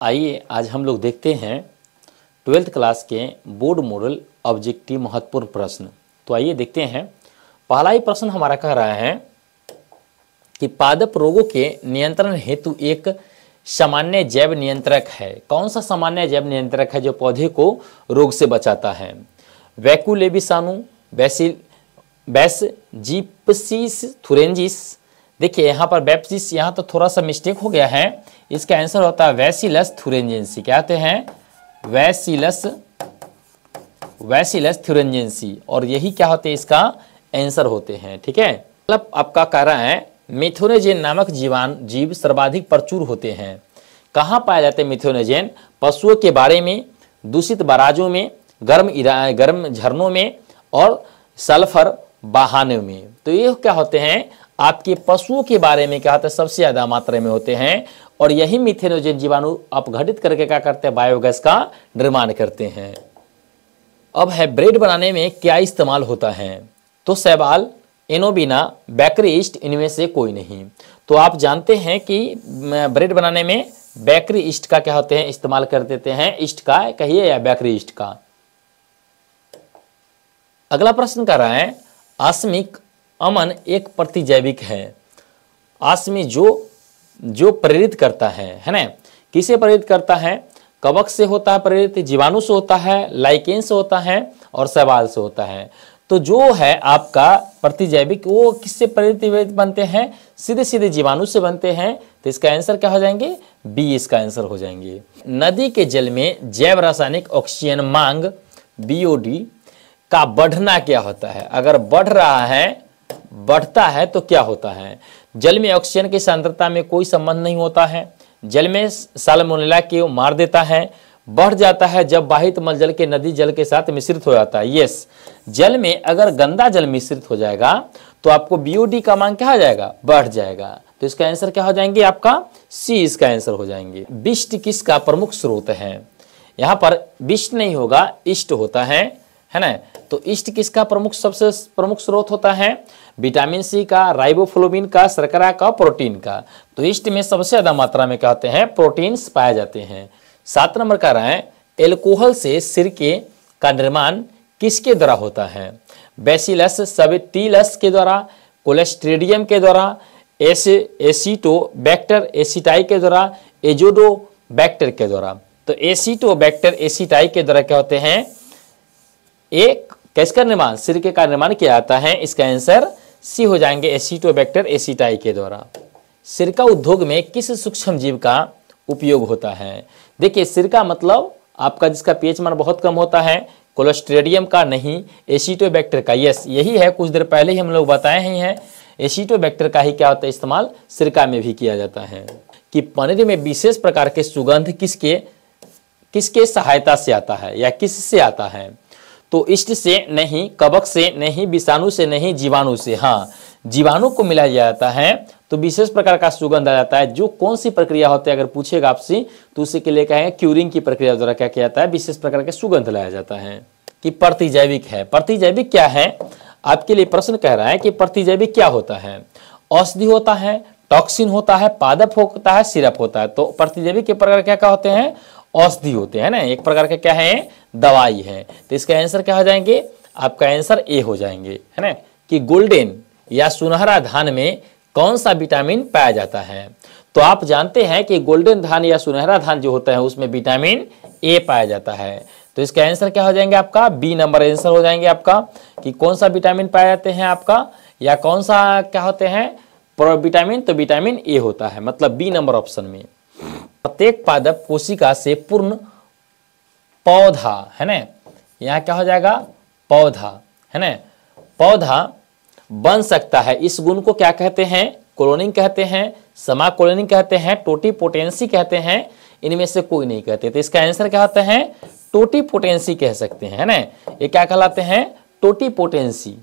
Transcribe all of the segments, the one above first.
आइए आज हम लोग देखते हैं 12th क्लास के बोर्ड मॉडल ऑब्जेक्टिव महत्वपूर्ण प्रश्न। तो आइए देखते हैं। पहला ही प्रश्न हमारा कह रहा है कि पादप रोगों के नियंत्रण हेतु एक सामान्य जैव नियंत्रक है। कौन सा सामान्य जैव नियंत्रक है जो पौधे को रोग से बचाता है? वैकुलेविसानु, जिप्सिस थुरेंजिस। देखिए यहाँ पर बैप्सिस, यहाँ तो थोड़ा सा मिस्टेक हो गया है। इसका आंसर होता है वैसिलस थुरेंजेंसी। क्या कहते हैं? वैसिलस थुरेंजेंसी। और यही क्या होते हैं? इसका आंसर होते हैं। ठीक है, मतलब आपका कह रहा है मिथुनेजेन नामक जीव सर्वाधिक प्रचुर होते हैं। कहाँ पाए जाते हैं मिथुनेजेन? पशुओं के बारे में, दूषित बराजों में, गर्म झरनों में और सल्फर बहाने में। तो ये क्या होते हैं? आपके पशुओं के बारे में क्या होता है? सबसे ज्यादा मात्रा में होते हैं। और यही मिथेनोजेन जीवाणु अपघटित करके क्या करते हैं? बायोगैस का निर्माण करते हैं। अब है ब्रेड बनाने में क्या इस्तेमाल होता है? तो शैवाल, एनोबिना, बेकरी ईस्ट, इनमें से कोई नहीं। तो आप जानते हैं कि ब्रेड बनाने में बेकरी ईस्ट का क्या होते हैं? इस्तेमाल कर देते हैं। ईस्ट का कहिए या बेकरी ईस्ट का। अगला प्रश्न कर रहा है आसमिक अमन एक प्रतिजैविक है। आसमी जो प्रेरित करता है ना? किसे प्रेरित करता है? कवक से होता है प्रेरित, जीवाणु से होता है, लाइकेन से होता है और शैवाल से होता है। तो जो है आपका प्रतिजैविक वो किससे प्रेरित बनते हैं? सीधे सीधे जीवाणु से बनते हैं। तो इसका आंसर क्या हो जाएंगे? बी इसका आंसर हो जाएंगे। नदी के जल में जैव रासायनिक ऑक्सीजन मांग बीओडी का बढ़ना क्या होता है? अगर बढ़ रहा है, बढ़ता है तो क्या होता है? जल में ऑक्सीजन की सांद्रता में कोई संबंध नहीं होता है। जल में साल्मोनेला को मार देता है। बढ़ जाता है जब बाहित मलजल के नदी जल के साथ मिश्रित हो जाता है। यस, जल में अगर गंदा जल मिश्रित हो जाएगा तो आपको बीओडी का मांग क्या हो जाएगा? बढ़ जाएगा। तो इसका आंसर क्या हो जाएंगे? आपका सी इसका आंसर हो जाएंगे। विष्ट किसका प्रमुख स्रोत है? यहाँ पर विष्ट नहीं होगा, इष्ट होता है ना? तो इष्ट किसका सबसे प्रमुख स्रोत होता है? विटामिन सी का, राइबोफ्लोविन का, शर्करा का, प्रोटीन का। तो इष्ट में सबसे ज्यादा मात्रा में क्या होते हैं? प्रोटीन्स पाए जाते हैं। 7 नंबर का रहा है एल्कोहल से सिरके का निर्माण किसके द्वारा होता है? बैसिलस सबटिलस के द्वारा, कोलेस्ट्रीडियम के द्वारा, एसिटोबैक्टर एसिटाई के द्वारा, एजोडोबैक्टर के द्वारा। तो एसिटोबैक्टर एसिटाई के द्वारा क्या होते हैं? एक किसका निर्माण? सिरके का निर्माण किया जाता है। इसका आंसर सी हो जाएंगे, एसिटोबैक्टर एसिटाई के द्वारा। सिरका उद्योग में किस सूक्ष्म जीव का उपयोग होता है? देखिए सिरका मतलब आपका जिसका पीएच मान बहुत कम होता है। कोलेस्ट्रीडियम का नहीं, एसिटोबैक्टर का। यस, यही है, कुछ देर पहले ही हम लोग बताए ही हैं। एसिटोबैक्टर का ही क्या होता है? इस्तेमाल सिरका में भी किया जाता है। कि पनीर में विशेष प्रकार के सुगंध किसके सहायता से आता है या किससे आता है? तो इष्ट से नहीं, कवक से नहीं, विषाणु से नहीं, जीवाणु से। हाँ, जीवाणु को मिलाया जाता है तो विशेष प्रकार का सुगंध आ जाता है। जो कौन सी प्रक्रिया होती है अगर पूछेगा आपसे तो उसी के लिए कहेंगे क्यूरिंग की प्रक्रिया द्वारा क्या किया जाता है? विशेष प्रकार के सुगंध लाया जाता है। कि प्रतिजैविक है। प्रतिजैविक क्या है? आपके लिए प्रश्न कह रहा है कि प्रतिजैविक क्या होता है? औषधि होता है, टॉक्सिन होता है, पादप होता है, सिरप होता है। तो प्रतिजैविक के प्रकार क्या क्या होते हैं? औषधि होते हैं ना, एक प्रकार के क्या है? दवाई है। तो इसका आंसर क्या हो जाएंगे? आपका आंसर ए हो जाएंगे, है ना? कि गोल्डन या सुनहरा धान में कौन सा विटामिन पाया जाता है? तो आप जानते हैं कि गोल्डन धान या सुनहरा धान जो होता है उसमें विटामिन ए पाया जाता है। तो इसका आंसर क्या हो जाएंगे? आपका बी नंबर आंसर हो जाएंगे आपका। कि कौन सा विटामिन पाए जाते हैं आपका, या कौन सा क्या होते हैं विटामिन? तो विटामिन ए होता है, मतलब बी नंबर ऑप्शन में। प्रत्येक पादप कोशिका से पूर्ण पौधा, है ना? यहाँ क्या हो जाएगा? पौधा, है ना? पौधा बन सकता है। इस गुण को क्या कहते हैं? क्लोनिंग कहते हैं, समा क्लोनिंग कहते हैं, टोटीपोटेंसी कहते हैं, इनमें से कोई नहीं कहते। तो इसका आंसर क्या होता है? टोटीपोटेंसी कह सकते हैं, है ना? ये क्या कहलाते हैं? टोटीपोटेंसी।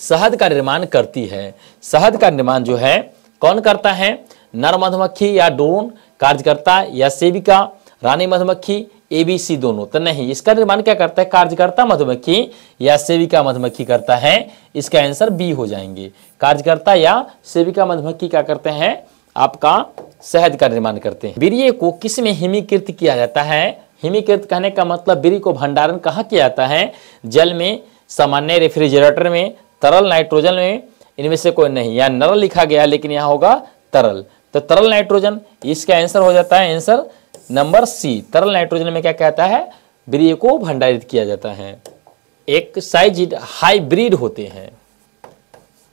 शहद का निर्माण करती है। शहद का निर्माण जो है कौन करता है? नर मधुमक्खी या ड्रोन कार्यकर्ता या सेविका, रानी मधुमक्खी, एबीसी दोनों? तो नहीं, इसका निर्माण क्या करता है? कार्यकर्ता मधुमक्खी या सेविका मधुमक्खी करता है। इसका आंसर बी हो जाएंगे। कार्यकर्ता या सेविका मधुमक्खी क्या करते हैं? आपका शहद का निर्माण करते हैं। वीर्य को किस में हिमीकृत किया जाता है? हिमीकृत कहने का मतलब वीर्य को भंडारण कहाँ किया जाता है? जल में, सामान्य रेफ्रिजरेटर में, तरल नाइट्रोजन में, इनमें से कोई नहीं। यहाँ नरल लिखा गया लेकिन यहाँ होगा तरल, तो तरल नाइट्रोजन इसका आंसर हो जाता है आंसर नंबर सी। तरल नाइट्रोजन में क्या कहता है? वीर्य को भंडारित किया जाता है। एक साइजिड हाइब्रिड होते हैं,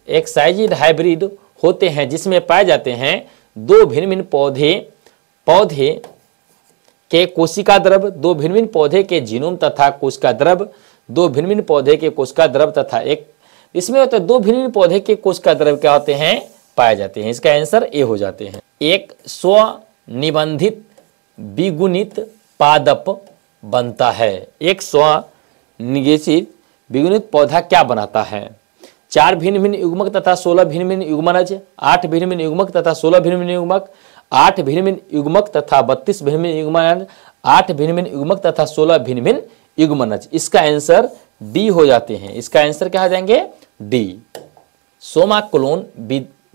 एक साइजिड हाइब्रिड होते हैं जिसमें पाए जाते हैं दो भिन्न भिन्न पौधे के कोशिका द्रव, दो भिन्न भिन्न पौधे के जीनोम तथा कोशिका द्रव, दो भिन्न भिन्न पौधे के कोशिका द्रव तथा एक, इसमें होता है दो भिन्न भिन्न पौधे के कोशिका द्रव क्या होते हैं? पाए जाते हैं। इसका आंसर ए हो जाते हैं। एक स्वनिबंधित द्विगुणित पादप बनता है। एक स्वनिर्देशित द्विगुणित पौधा क्या बनाता है? 4 भिन्न भिन्न युग्मक तथा 16 भिन्न भिन्न युग्मनज, 8 भिन्न भिन्न युग्मक तथा 16 भिन्न भिन्न युग्मक, 8 भिन्न भिन्न युग्मक तथा 32 भिन्न भिन्न युग्मनज, 8 भिन्न भिन्न युग्मक तथा 16 भिन्न भिन्न युग्मनज। इसका आंसर डी हो जाते हैं। इसका आंसर क्या हो जाएंगे? डी। सोमाक्लोन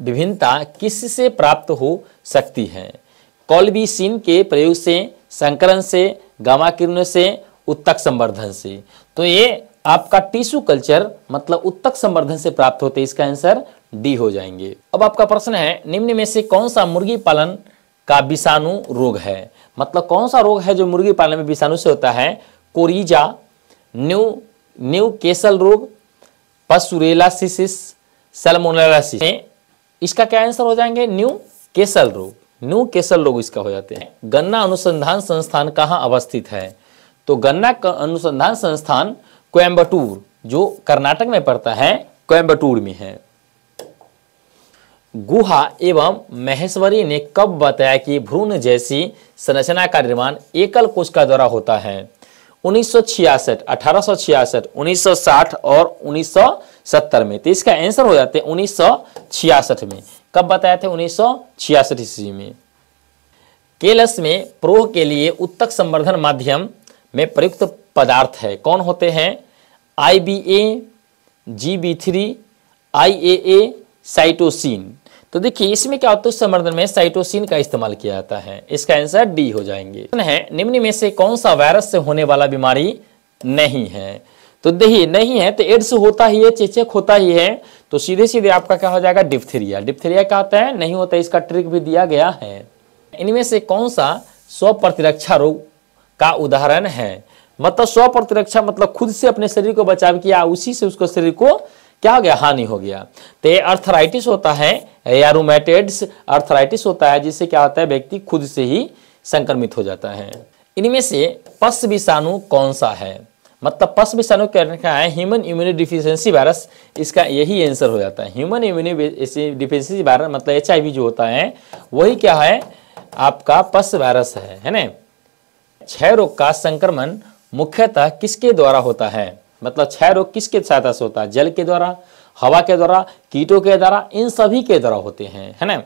विभिन्नता किससे प्राप्त हो सकती है? कॉल्बिसिन के प्रयोग से, संकरण से, गामा किरणों से, उत्तक संवर्धन से। तो ये आपका टिश्यू कल्चर मतलब उत्तक संवर्धन से प्राप्त होते हैं। इसका आंसर डी हो जाएंगे। अब आपका प्रश्न है, निम्न में से कौन सा मुर्गी पालन का विषाणु रोग है? मतलब कौन सा रोग है जो मुर्गी पालन में विषाणु से होता है? कोरिजा, न्यूकेसल रोग, पसुरेलासिस, सैल्मोनेलासिस। इसका क्या आंसर हो जाएंगे? न्यूकेसल रोग। न्यूकेसल रोग इसका हो जाते हैं। गन्ना अनुसंधान संस्थान कहाँ अवस्थित है? तो गन्ना अनुसंधान संस्थान कोयम्बटूर, जो कर्नाटक में पड़ता है, कोयम्बटूर में है। गुहा एवं महेश्वरी ने कब बताया कि भ्रूण जैसी संरचना का निर्माण एकल कोशिका द्वारा होता है? 1966, 1866, 1960 और 1970 में। तो इसका आंसर हो जाते हैं 1966 में। कब बताया थे? 1966 ईस्वी में। केलस में प्रोह के लिए उत्तक संवर्धन माध्यम में प्रयुक्त पदार्थ है, कौन होते हैं? IBA, GB3, IAA, cytosine. तो देखिए इसमें क्या होता है? संवर्धन में साइटोसिन का इस्तेमाल किया जाता है। इसका आंसर डी हो जाएंगे। है निम्न में से कौन सा वायरस से होने वाला बीमारी नहीं है? तो देखिए नहीं है तो एड्स होता ही है, चेचक होता ही है, तो सीधे सीधे आपका क्या हो जाएगा? डिप्थीरिया। डिप्थीरिया क्या होता है? नहीं होता। इसका ट्रिक भी दिया गया है। इनमें से कौन सा स्व प्रतिरक्षा रोग का उदाहरण है? मतलब स्व प्रतिरक्षा मतलब खुद से अपने शरीर को बचाव किया, उसी से उसको शरीर को क्या हो गया? हानि हो गया। तो ये अर्थराइटिस होता है या रूमेटॉइड्स अर्थराइटिस होता है, जिससे क्या होता है? व्यक्ति खुद से ही संक्रमित हो जाता है। इनमें से पश विषाणु कौन सा है? मतलब पश विषाणु क्या है? Human immuno deficiency virus. इसका यही आंसर हो जाता है। ह्यूमन इम्यूनो डिफिशियंसी वायरस मतलब HIV जो होता है वही क्या है? आपका पश वायरस है ना। क्षय रोग का संक्रमण मुख्यतः किसके द्वारा होता है? मतलब क्षय रोग किसके सहायता से होता है? जल के द्वारा, हवा के द्वारा, कीटों के द्वारा, इन सभी के द्वारा होते हैं, है ना।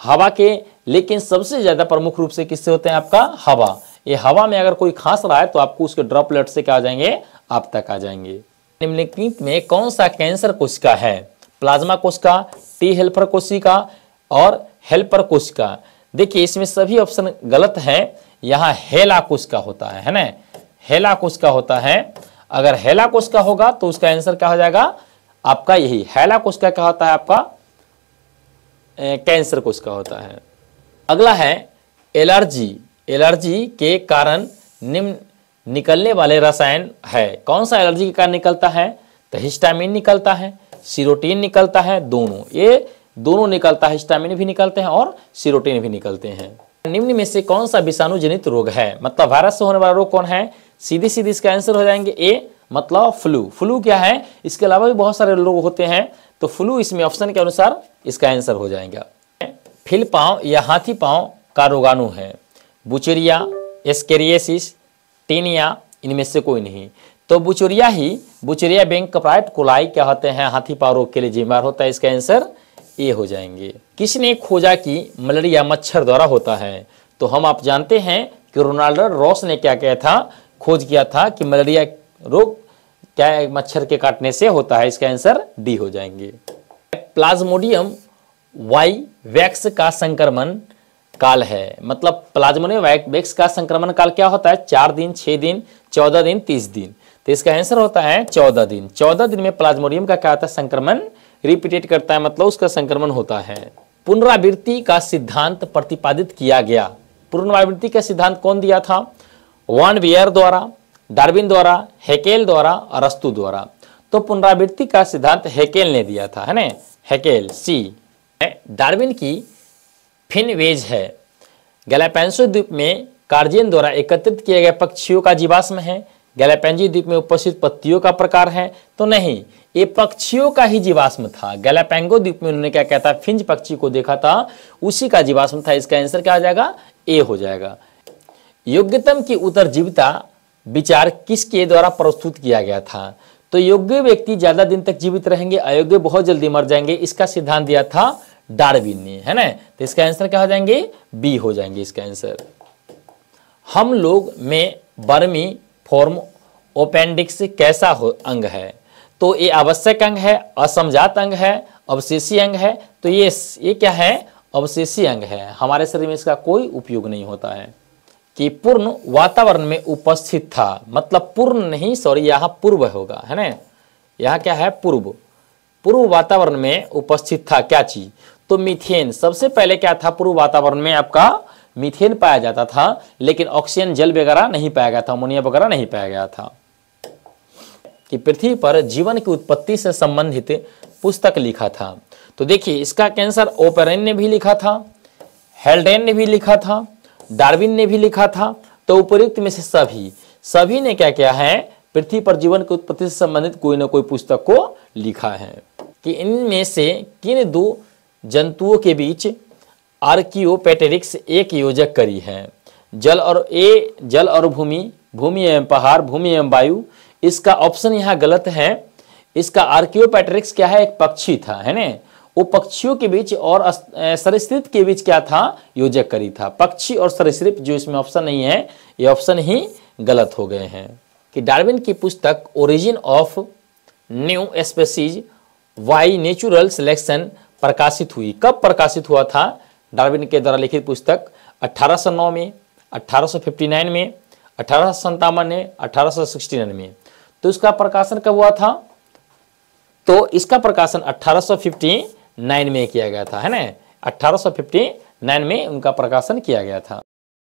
हवा के, लेकिन सबसे ज्यादा प्रमुख रूप से किससे होते हैं? आपका हवा। ये हवा में अगर कोई खांस रहा है तो आपको उसके ड्रॉपलेट से क्या आ जाएंगे? आप तक आ जाएंगे। निम्नलिखित में कौन सा कैंसर कोशिका है? प्लाज्मा कोशिका, टी हेल्पर कोशिका और हेल्पर कोशिका। देखिए इसमें सभी ऑप्शन गलत है। यहाँ हेला कोशिका होता है ना, हेला कोशिका होता है। अगर हेला कोशिका होगा तो उसका आंसर क्या हो जाएगा? आपका यही हेला कोशिका क्या होता है? आपका कैंसर कोशिका होता है। अगला है एलर्जी। एलर्जी के कारण निम्न निकलने वाले रसायन है, कौन सा एलर्जी के कारण निकलता है? तो हिस्टामिन निकलता है, सीरोटिन निकलता है, दोनों, ये दोनों निकलता है। हिस्टामिन भी निकलते हैं और सीरोटिन भी निकलते हैं। निम्न में से कौन सा विषाणु जनित रोग है? मतलब वायरस से होने वाला रोग कौन है? सीधी सीधी इसका आंसर हो जाएंगे ए, मतलब फ्लू। फ्लू क्या है? इसके अलावा भी बहुत सारे रोग होते हैं, तो फ्लू इसमें ऑप्शन के अनुसार इसका आंसर हो जाएगा। फिल पांव या हाथी पांव का रोगाणु है? बुचेरिया, एस्केरियासिस, टीनिया, इनमें से कोई नहीं। तो बुचेरिया बेंकप्राइट कोलाई क्या होते हैं? हाथी पांव रोग के लिए जिम्मेदार होता है। इसका आंसर ए हो जाएंगे। किसने खोजा कि मलेरिया मच्छर द्वारा होता है? तो हम आप जानते हैं कि रोनाल्ड रॉस ने क्या किया था? खोज किया था कि मलेरिया रोग क्या मच्छर के काटने से होता है। इसका आंसर डी हो जाएंगे। प्लाज्मोडियम वाई वैक्स का संक्रमण काल है। मतलब प्लाज्मोनियम वैक्स का संक्रमण काल क्या होता है? 4 दिन, 6 दिन, 14 दिन, 30 दिन। तो इसका आंसर होता है 14 दिन। 14 दिन में प्लाज्मोनियम का क्या होता है? संक्रमण रिपीटेट करता है, मतलब उसका संक्रमण होता है। पुनरावृत्ति का सिद्धांत प्रतिपादित किया गया। पुनरावृत्ति का सिद्धांत कौन दिया था? वॉन वियर द्वारा, डार्विन द्वारा, हेकेल द्वारा, अरस्तु द्वारा। तो पुनरावृत्ति का सिद्धांत हेकेल ने दिया था, है ना? हेकेल सी। डार्विन की फिनवेज है, गैलापेगोस द्वीप में कार्जियन द्वारा एकत्रित किए गए पक्षियों का जीवाश्म है। गैलापेगोस द्वीप में उपस्थित पत्तियों का प्रकार है, तो नहीं, ये पक्षियों का ही जीवाश्म था। गैलापेगोस द्वीप में उन्होंने क्या कहता है? फिंच पक्षी को देखा था, उसी का जीवाश्म था। इसका आंसर क्या हो जाएगा? ए हो जाएगा। योग्यतम की उत्तरजीविता विचार किसके द्वारा प्रस्तुत किया गया था? तो योग्य व्यक्ति ज्यादा दिन तक जीवित रहेंगे, अयोग्य बहुत जल्दी मर जाएंगे। इसका सिद्धांत दिया था डार्विन ने, है ना? तो इसका आंसर क्या हो जाएंगे? बी हो जाएंगे इसका आंसर। हम लोग में वर्मी फॉर्म अपेंडिक्स कैसा अंग है? तो ये आवश्यक अंग है, असमजात अंग है, अवशेषी अंग है। तो ये क्या है? अवशेषी अंग है। हमारे शरीर में इसका कोई उपयोग नहीं होता है। कि पूर्ण वातावरण में उपस्थित था, मतलब पूर्ण नहीं, सॉरी, यहाँ पूर्व होगा, है ना? यहाँ क्या है? पूर्व। पूर्व वातावरण में उपस्थित था क्या चीज? तो मीथेन। सबसे पहले क्या था? पूर्व वातावरण में आपका मीथेन पाया जाता था, लेकिन ऑक्सीजन, जल वगैरह नहीं पाया गया था, अमोनिया वगैरह नहीं पाया गया था। कि पृथ्वी पर जीवन की उत्पत्ति से संबंधित पुस्तक लिखा था। तो देखिए इसका आंसर ओपेरन ने भी लिखा था, हेल्डेन ने भी लिखा था, डार्विन ने भी लिखा था। तो उपयुक्त में से सभी ने क्या किया है? पृथ्वी पर जीवन की उत्पत्ति से संबंधित कोई ना कोई पुस्तक को लिखा है। कि इनमें से किन दो जंतुओं के बीच आर्कियोपेटेरिक्स एक योजक करी है? जल और भूमि, भूमि एवं पहाड़, भूमि एवं वायु। इसका ऑप्शन यहाँ गलत है। इसका आर्कियोपेटेरिक्स क्या है? एक पक्षी था, है ना? वो पक्षियों के बीच और सरीसृप के बीच क्या था? योजक करी था। पक्षी और सरीसृप, जो इसमें ऑप्शन नहीं है, ये ऑप्शन ही गलत हो गए हैं। कि डार्विन की पुस्तक origin of new species by natural selection प्रकाशित हुई। कब प्रकाशित हुआ था? डार्विन के द्वारा लिखित पुस्तक 1809 में, 1859 में, 1857 में, 1869 में। तो इसका प्रकाशन कब हुआ था? तो इसका प्रकाशन 1859 में किया गया था, है ना? 1859 में उनका प्रकाशन किया गया था।